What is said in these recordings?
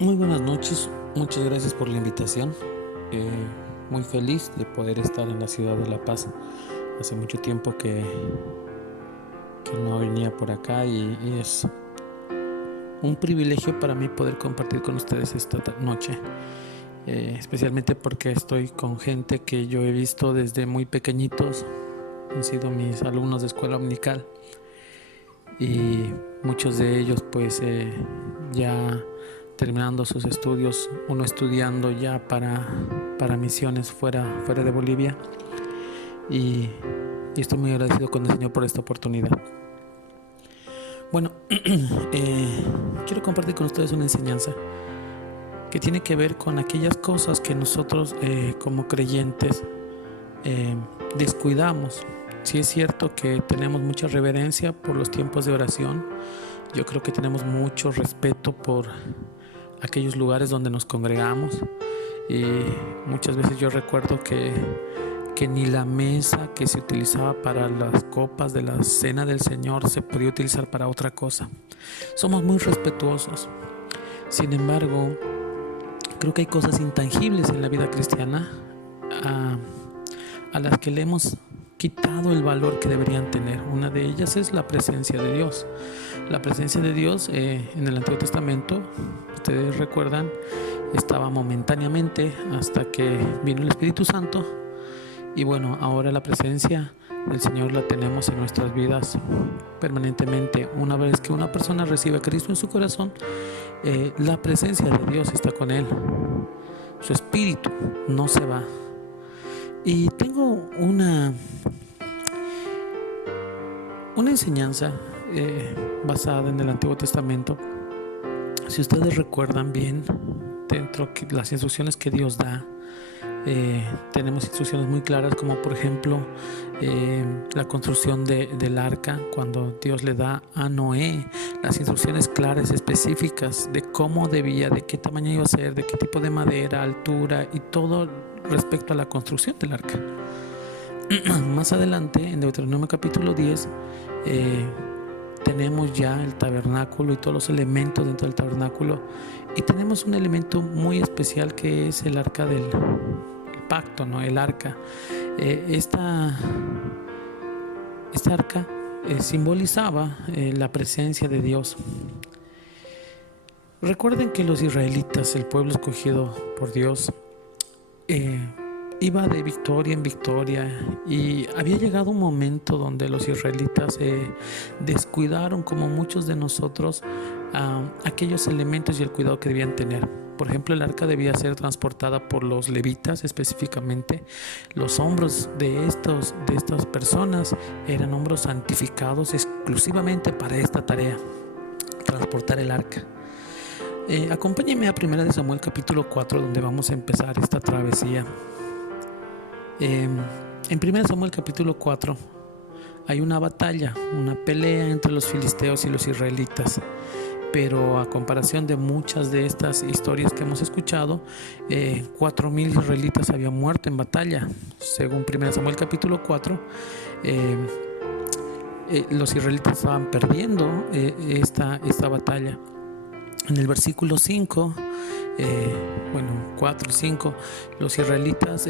Muy buenas noches, muchas gracias por la invitación. Eh, Muy feliz de poder estar en la ciudad de La Paz. Hace mucho tiempo que no venía por acá y es un privilegio para mí poder compartir con ustedes esta noche, especialmente porque estoy con gente que yo he visto desde muy pequeñitos, han sido mis alumnos de escuela dominical y muchos de ellos pues ya terminando sus estudios, uno estudiando ya para misiones fuera de Bolivia y estoy muy agradecido con el Señor por esta oportunidad. Bueno, quiero compartir con ustedes una enseñanza que tiene que ver con aquellas cosas que nosotros como creyentes descuidamos. Sí es cierto que tenemos mucha reverencia por los tiempos de oración. Yo creo que tenemos mucho respeto por aquellos lugares donde nos congregamos y muchas veces yo recuerdo que ni la mesa que se utilizaba para las copas de la cena del Señor se podía utilizar para otra cosa. Somos muy respetuosos. Sin embargo, creo que hay cosas intangibles en la vida cristiana a las que le hemos quitado el valor que deberían tener. Una de ellas es la presencia de Dios. La presencia de Dios en el Antiguo Testamento, ustedes recuerdan, estaba momentáneamente hasta que vino el Espíritu Santo. Y bueno, ahora la presencia del Señor la tenemos en nuestras vidas permanentemente. Una vez que una persona recibe a Cristo en su corazón, la presencia de Dios está con él. Su espíritu no se va. Y tengo una enseñanza basada en el Antiguo Testamento. Si ustedes recuerdan bien, dentro de las instrucciones que Dios da, tenemos instrucciones muy claras, como por ejemplo la construcción del arca, cuando Dios le da a Noé las instrucciones claras, específicas de cómo debía, de qué tamaño iba a ser, de qué tipo de madera, altura y todo respecto a la construcción del arca. Más adelante, en Deuteronomio capítulo 10, tenemos ya el tabernáculo y todos los elementos dentro del tabernáculo, y tenemos un elemento muy especial que es el arca del pacto, ¿no? El arca. Esta arca simbolizaba la presencia de Dios. Recuerden que los israelitas, el pueblo escogido por Dios, iba de victoria en victoria, y había llegado un momento donde los israelitas descuidaron, como muchos de nosotros, aquellos elementos y el cuidado que debían tener. Por ejemplo, el arca debía ser transportada por los levitas específicamente. Los hombros de estas personas eran hombros santificados exclusivamente para esta tarea, transportar el arca. Acompáñenme a 1 Samuel capítulo 4, donde vamos a empezar esta travesía. En 1 Samuel capítulo 4 hay una batalla, una pelea entre los filisteos y los israelitas, pero a comparación de muchas de estas historias que hemos escuchado, 4,000 israelitas habían muerto en batalla. Según 1 Samuel capítulo 4, los israelitas estaban perdiendo esta batalla. En el versículo 5, 4 y 5, los israelitas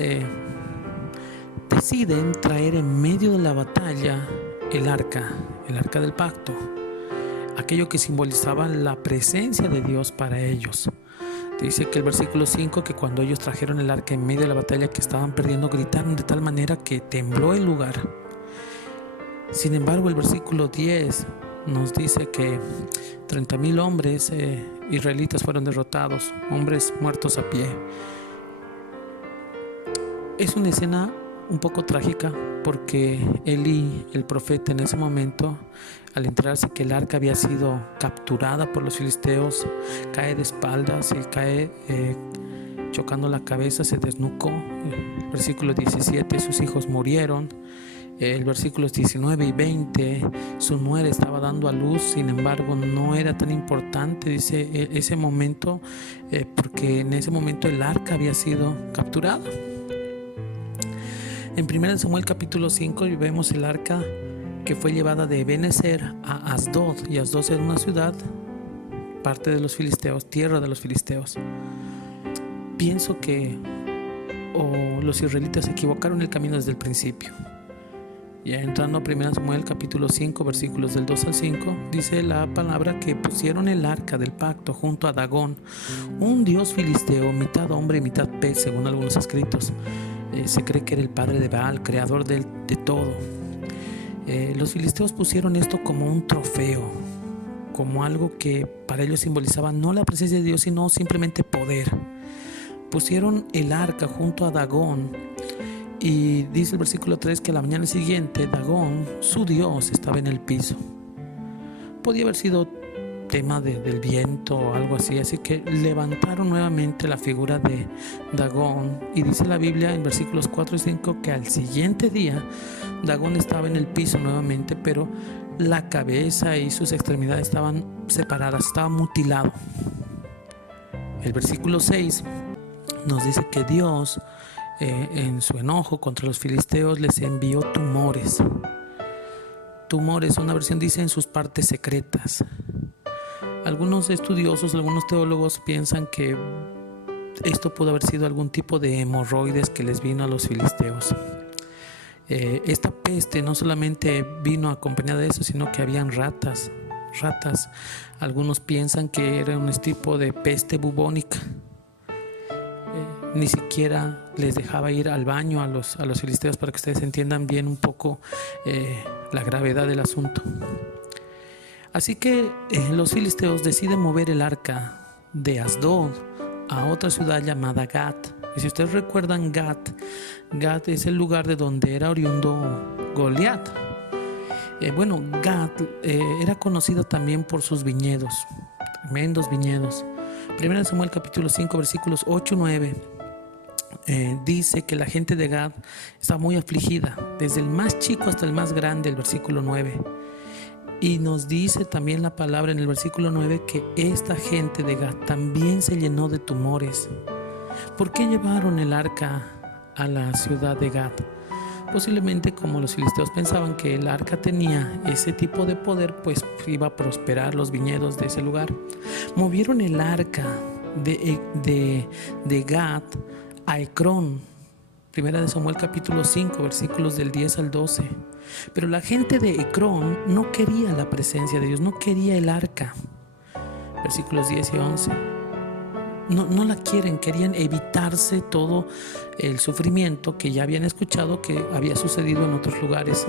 deciden traer en medio de la batalla el arca del pacto, aquello que simbolizaba la presencia de Dios para ellos. Dice que el versículo 5, que cuando ellos trajeron el arca en medio de la batalla que estaban perdiendo, gritaron de tal manera que tembló el lugar. Sin embargo, el versículo 10 nos dice que 30,000 hombres israelitas fueron derrotados, hombres muertos a pie. Es una escena un poco trágica, porque Elí, el profeta, en ese momento, al enterarse que el arca había sido capturada por los filisteos, cae de espaldas y cae chocando la cabeza, se desnucó. El versículo 17, sus hijos murieron. El versículos 19 y 20, su nuera estaba dando a luz. Sin embargo, no era tan importante, dice, ese momento, porque en ese momento el arca había sido capturada. En 1 Samuel capítulo 5 vemos el arca que fue llevada de Ebenezer a Asdod, y Asdod era una ciudad parte de los filisteos, tierra de los filisteos. Pienso que los israelitas se equivocaron el camino desde el principio. Ya entrando a 1 Samuel capítulo 5 versículos del 2 al 5, dice la palabra que pusieron el arca del pacto junto a Dagón, un dios filisteo, mitad hombre y mitad pez, según algunos escritos. Se cree que era el padre de Baal, creador de todo. Los filisteos pusieron esto como un trofeo, como algo que para ellos simbolizaba no la presencia de Dios, sino simplemente poder. Pusieron el arca junto a Dagón, y dice el versículo 3 que a la mañana siguiente Dagón, su dios, estaba en el piso. Podía haber sido tema del viento o algo así, así que levantaron nuevamente la figura de Dagón, y dice la Biblia en versículos 4 y 5 que al siguiente día Dagón estaba en el piso nuevamente, pero la cabeza y sus extremidades estaban separadas, estaba mutilado. El versículo 6 nos dice que Dios, en su enojo contra los filisteos, les envió tumores. Tumores, una versión dice en sus partes secretas. Algunos estudiosos, algunos teólogos piensan que esto pudo haber sido algún tipo de hemorroides que les vino a los filisteos. Esta peste no solamente vino acompañada de eso, sino que habían ratas. Algunos piensan que era un tipo de peste bubónica. Ni siquiera les dejaba ir al baño a los filisteos, para que ustedes entiendan bien un poco la gravedad del asunto. Así que los filisteos deciden mover el arca de Asdod a otra ciudad llamada Gat. Y si ustedes recuerdan, Gat es el lugar de donde era oriundo Goliat. Gat era conocida también por sus viñedos, tremendos viñedos. 1 Samuel capítulo 5 versículos 8 y 9 dice que la gente de Gad está muy afligida, desde el más chico hasta el más grande, el versículo 9. Y nos dice también la palabra en el versículo 9 que esta gente de Gad también se llenó de tumores. ¿Por qué llevaron el arca a la ciudad de Gad? Posiblemente, como los filisteos pensaban que el arca tenía ese tipo de poder, pues iba a prosperar los viñedos de ese lugar. Movieron el arca de Gad a Ecrón, 1 Samuel capítulo 5 versículos del 10 al 12. Pero la gente de Ecrón no quería la presencia de Dios, no quería el arca. Versículos 10 y 11. No la querían evitarse todo el sufrimiento que ya habían escuchado que había sucedido en otros lugares.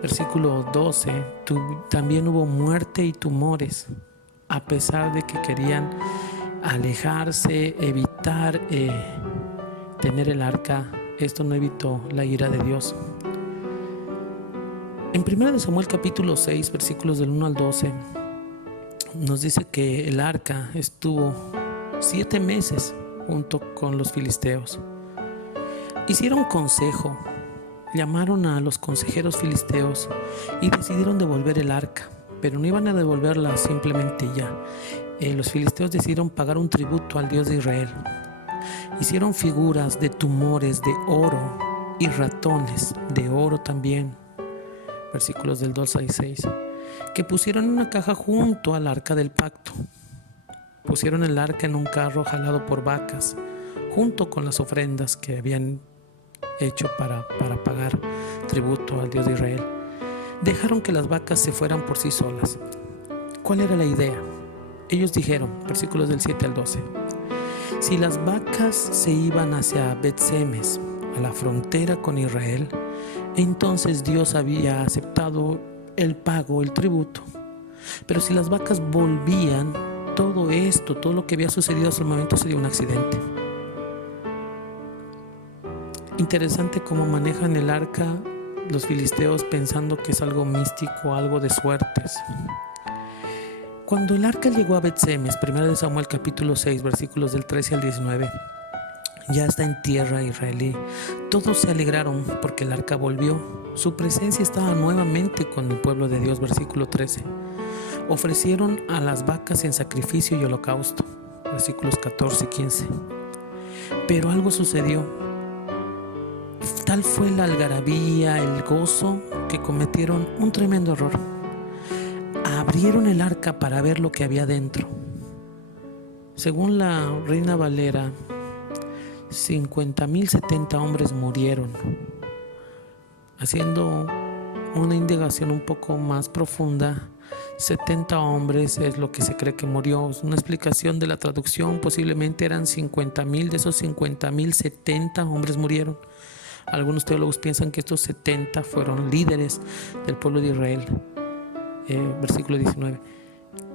Versículo 12, también hubo muerte y tumores, a pesar de que querían alejarse, evitar tener el arca. Esto no evitó la ira de Dios. En 1 Samuel capítulo 6 versículos del 1 al 12 nos dice que el arca estuvo 7 meses junto con los filisteos. Hicieron consejo, llamaron a los consejeros filisteos y decidieron devolver el arca, pero no iban a devolverla simplemente ya. Los filisteos decidieron pagar un tributo al Dios de Israel. Hicieron figuras de tumores de oro y ratones de oro también, versículos del 2 al 6, que pusieron en una caja junto al arca del pacto. Pusieron el arca en un carro jalado por vacas, junto con las ofrendas que habían hecho para pagar tributo al Dios de Israel. Dejaron que las vacas se fueran por sí solas. ¿Cuál era la idea? Ellos dijeron, versículos del 7 al 12, si las vacas se iban hacia Bet-Semes, a la frontera con Israel, entonces Dios había aceptado el pago, el tributo. Pero si las vacas volvían, todo lo que había sucedido hasta el momento sería un accidente. Interesante cómo manejan el arca los filisteos pensando que es algo místico, algo de suertes. Cuando el arca llegó a Bet-Semes, 1 Samuel capítulo 6 versículos del 13 al 19, ya está en tierra israelí. Todos se alegraron porque el arca volvió. Su presencia estaba nuevamente con el pueblo de Dios. Versículo 13. Ofrecieron a las vacas en sacrificio y holocausto. Versículos 14 y 15. Pero algo sucedió. Tal fue la algarabía, el gozo, que cometieron un tremendo error. abrieron el arca para ver lo que había dentro. Según la Reina Valera, 50,070 hombres murieron. Haciendo una indagación un poco más profunda, 70 hombres es lo que se cree que murió. Una explicación de la traducción, posiblemente eran 50,000, de esos 50,000, 70 hombres murieron. Algunos teólogos piensan que estos 70 fueron líderes del pueblo de Israel, versículo 19,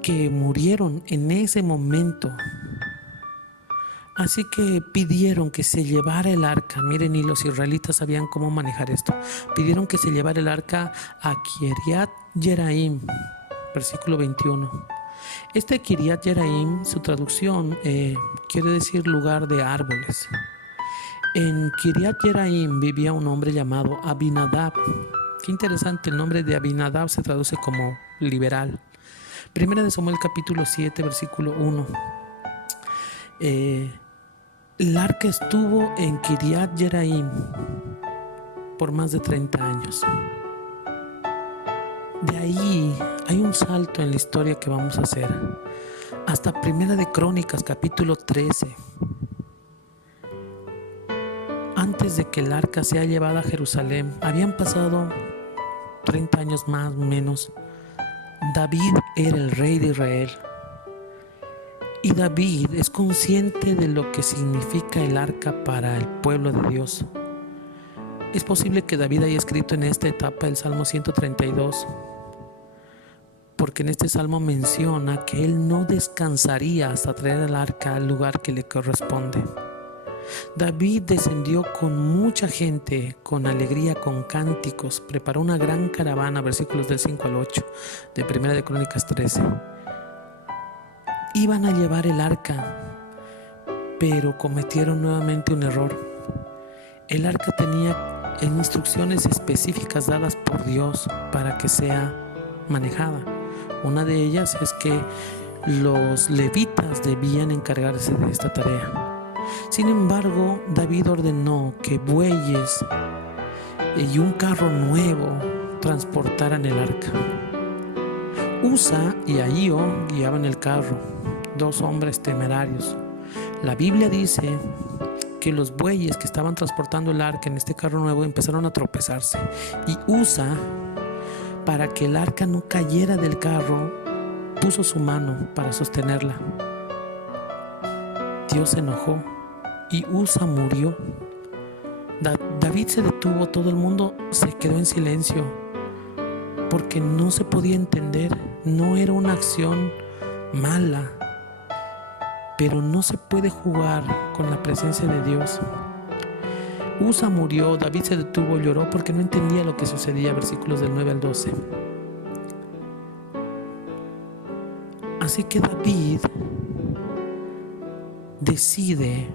que murieron en ese momento. Así que pidieron que se llevara el arca. Miren, y los israelitas sabían cómo manejar esto. Pidieron que se llevara el arca a Kiriat Jearim, versículo 21. Este Kiriat Jearim, su traducción quiere decir lugar de árboles. En Kiriat Jearim vivía un hombre llamado Abinadab. Qué interesante, el nombre de Abinadab se traduce como liberal. Primera de Samuel capítulo 7, versículo 1. El arca estuvo en Kiriat Jearim por más de 30 años. De ahí hay un salto en la historia que vamos a hacer hasta Primera de Crónicas capítulo 13. Antes de que el arca sea llevada a Jerusalén, habían pasado 30 años más o menos. David era el rey de Israel. Y David es consciente de lo que significa el arca para el pueblo de Dios. Es posible que David haya escrito en esta etapa el Salmo 132, porque en este salmo menciona que él no descansaría hasta traer el arca al lugar que le corresponde. David descendió con mucha gente, con alegría, con cánticos, preparó una gran caravana, versículos del 5 al 8 de Primera de Crónicas 13. Iban a llevar el arca, pero cometieron nuevamente un error. El arca tenía instrucciones específicas dadas por Dios para que sea manejada. Una de ellas es que los levitas debían encargarse de esta tarea. Sin embargo, David ordenó que bueyes y un carro nuevo transportaran el arca. Usa y Ahío guiaban el carro, dos hombres temerarios. La Biblia dice que los bueyes que estaban transportando el arca en este carro nuevo empezaron a tropezarse, y Usa, para que el arca no cayera del carro, puso su mano para sostenerla. Dios se enojó y Usa murió. David se detuvo, todo el mundo se quedó en silencio porque no se podía entender. No era una acción mala, pero no se puede jugar con la presencia de Dios. Usa murió, David se detuvo, lloró porque no entendía lo que sucedía, versículos del 9 al 12. Así que David decide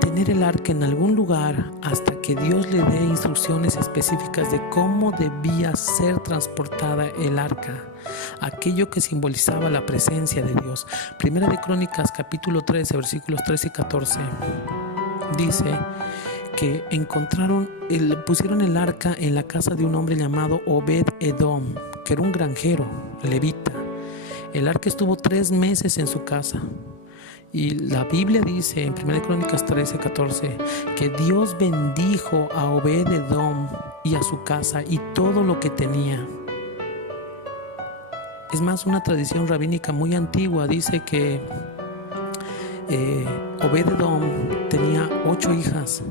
tener el arca en algún lugar hasta que Dios le dé instrucciones específicas de cómo debía ser transportada el arca, aquello que simbolizaba la presencia de Dios. Primera de Crónicas capítulo 13, versículos 13 y 14 dice que pusieron el arca en la casa de un hombre llamado Obed-Edom, que era un granjero levita. El arca estuvo 3 meses en su casa. Y la Biblia dice en 1 Crónicas 13, 14 que Dios bendijo a Obed-Edom y a su casa y todo lo que tenía. Es más, una tradición rabínica muy antigua dice que Obed-Edom tenía 8 hijas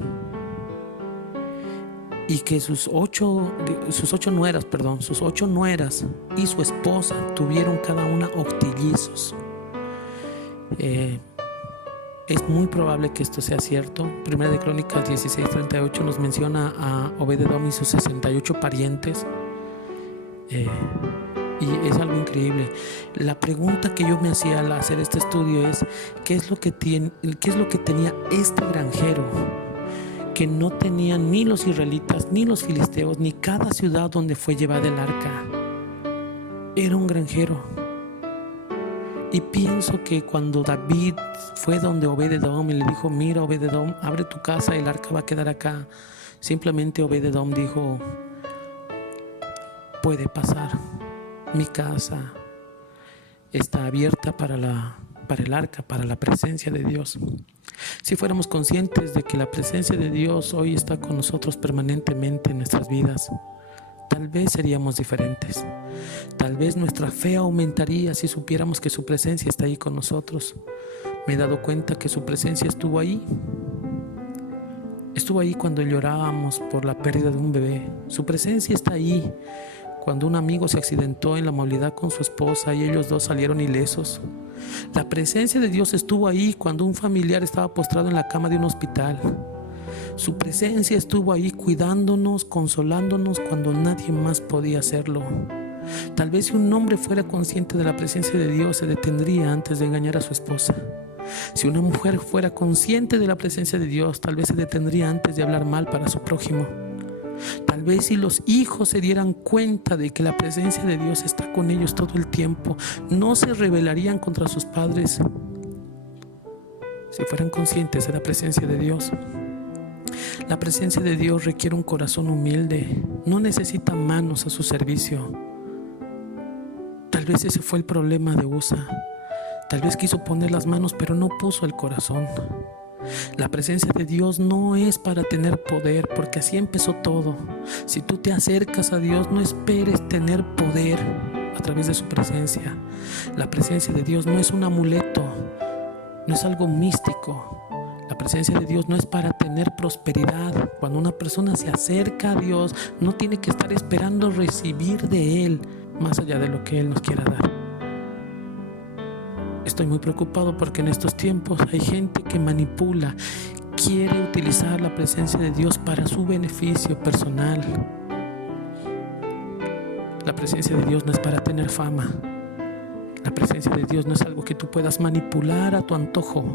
y que sus ocho nueras y su esposa tuvieron cada una octillizos. Es muy probable que esto sea cierto. Primera de Crónicas 16:38 nos menciona a Obed-Edom y sus 68 parientes. Y es algo increíble. La pregunta que yo me hacía al hacer este estudio es ¿qué es lo que tenía este granjero que no tenían ni los israelitas, ni los filisteos, ni cada ciudad donde fue llevada el arca? Era un granjero. Y pienso que cuando David fue donde Obed-Edom y le dijo: mira, Obed-Edom, abre tu casa, el arca va a quedar acá, simplemente Obed-Edom dijo: puede pasar, mi casa está abierta para el arca, para la presencia de Dios. Si fuéramos conscientes de que la presencia de Dios hoy está con nosotros permanentemente en nuestras vidas, tal vez seríamos diferentes. Tal vez nuestra fe aumentaría si supiéramos que su presencia está ahí con nosotros. Me he dado cuenta que su presencia estuvo ahí. Estuvo ahí cuando llorábamos por la pérdida de un bebé. Su presencia está ahí cuando un amigo se accidentó en la movilidad con su esposa y ellos dos salieron ilesos. La presencia de Dios estuvo ahí cuando un familiar estaba postrado en la cama de un hospital. Su presencia estuvo ahí cuidándonos, consolándonos cuando nadie más podía hacerlo. Tal vez si un hombre fuera consciente de la presencia de Dios, se detendría antes de engañar a su esposa. Si una mujer fuera consciente de la presencia de Dios, tal vez se detendría antes de hablar mal para su prójimo. Tal vez si los hijos se dieran cuenta de que la presencia de Dios está con ellos todo el tiempo, no se rebelarían contra sus padres. Si fueran conscientes de la presencia de Dios. La presencia de Dios requiere un corazón humilde. No necesita manos a su servicio. Tal vez ese fue el problema de Usa. Tal vez quiso poner las manos, pero no puso el corazón. La presencia de Dios no es para tener poder, porque así empezó todo. Si tú te acercas a Dios, no esperes tener poder a través de su presencia. La presencia de Dios no es un amuleto, no es algo místico. La presencia de Dios no es para tener prosperidad. Cuando una persona se acerca a Dios, no tiene que estar esperando recibir de Él más allá de lo que Él nos quiera dar. Estoy muy preocupado porque en estos tiempos hay gente que manipula, quiere utilizar la presencia de Dios para su beneficio personal. La presencia de Dios no es para tener fama. La presencia de Dios no es algo que tú puedas manipular a tu antojo.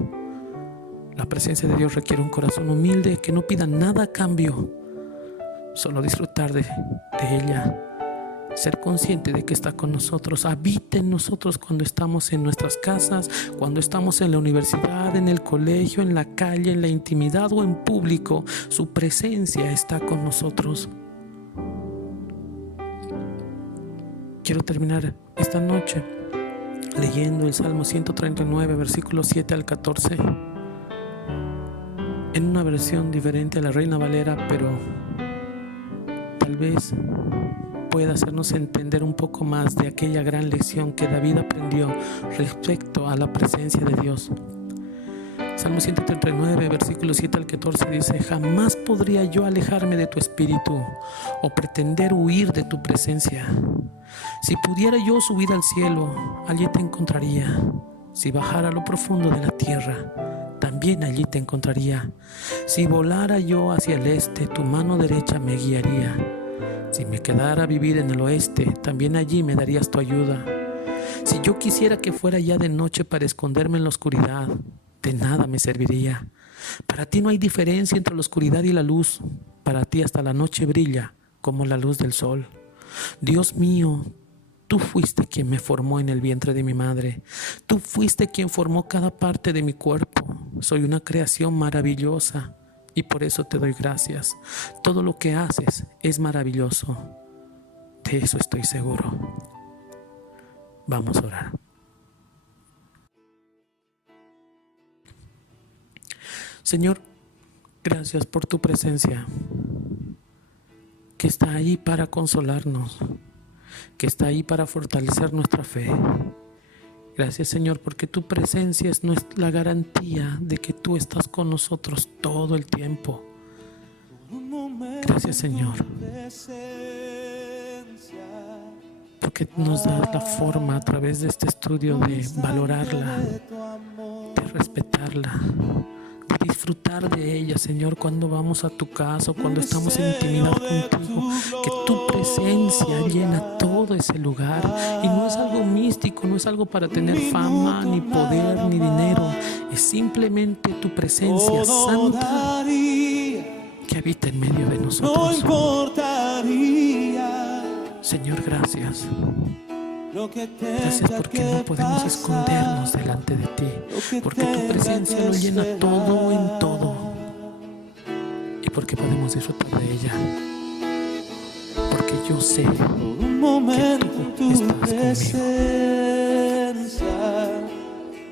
La presencia de Dios requiere un corazón humilde que no pida nada a cambio, solo disfrutar de ella. Ser consciente de que está con nosotros, habita en nosotros cuando estamos en nuestras casas, cuando estamos en la universidad, en el colegio, en la calle, en la intimidad o en público. Su presencia está con nosotros. Quiero terminar esta noche leyendo el Salmo 139, versículos 7 al 14, en una versión diferente a la Reina Valera, pero tal vez pueda hacernos entender un poco más de aquella gran lección que David aprendió respecto a la presencia de Dios. Salmo 139, versículos 7 al 14 dice: jamás podría yo alejarme de tu espíritu o pretender huir de tu presencia. Si pudiera yo subir al cielo, allí te encontraría. Si bajara a lo profundo de la tierra, también allí te encontraría. Si volara yo hacia el este, tu mano derecha me guiaría. Si me quedara a vivir en el oeste, también allí me darías tu ayuda. Si yo quisiera que fuera ya de noche para esconderme en la oscuridad, de nada me serviría. Para ti no hay diferencia entre la oscuridad y la luz. Para ti hasta la noche brilla como la luz del sol. Dios mío, tú fuiste quien me formó en el vientre de mi madre. Tú fuiste quien formó cada parte de mi cuerpo. Soy una creación maravillosa. Y por eso te doy gracias. Todo lo que haces es maravilloso. De eso estoy seguro. Vamos a orar. Señor, gracias por tu presencia, que está ahí para consolarnos, que está ahí para fortalecer nuestra fe. Gracias, Señor, porque tu presencia es la garantía de que tú estás con nosotros todo el tiempo. Gracias, Señor, porque nos das la forma a través de este estudio de valorarla, de respetarla, de disfrutar de ella, Señor, cuando vamos a tu casa, cuando estamos en intimidad contigo, que tu presencia llena todo ese lugar. Y no es algo místico, no es algo para tener fama, ni poder, ni dinero. Es simplemente tu presencia santa que habita en medio de nosotros. Señor, gracias. Gracias porque no podemos escondernos delante de ti, porque tu presencia lo llena todo en todo, y porque podemos disfrutar de ella, porque porque yo sé por un momento en tu estás conmigo. presencia.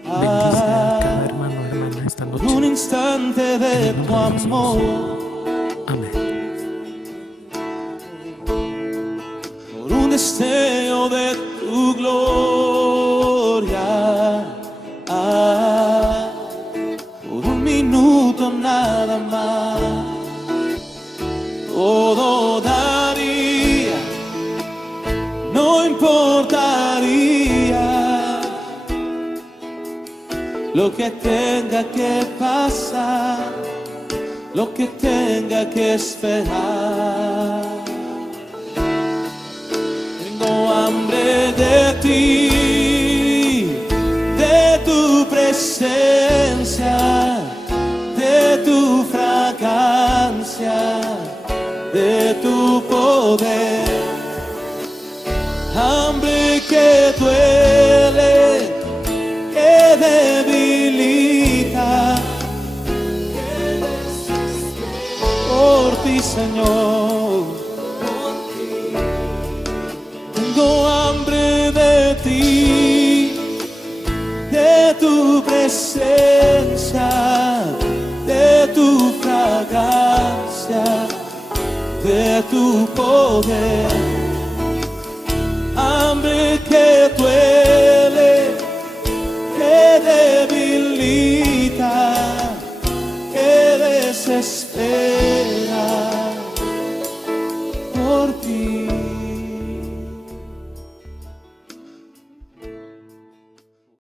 Bendice a cada hermano, hermana, esta Por noche. un instante de tu amor, Amén. por un deseo de tu gloria, por un minuto nada más, todo daría, no importaría lo que tenga que pasar, lo que tenga que esperar. Tengo hambre de ti, de tu presencia, de tu fragancia, de tu poder. Hambre que duele, que debilita, por ti, Señor. Tengo hambre de ti, de tu presencia, de tu fragancia, de tu poder. Hambre que duele, que debilita, que desespera.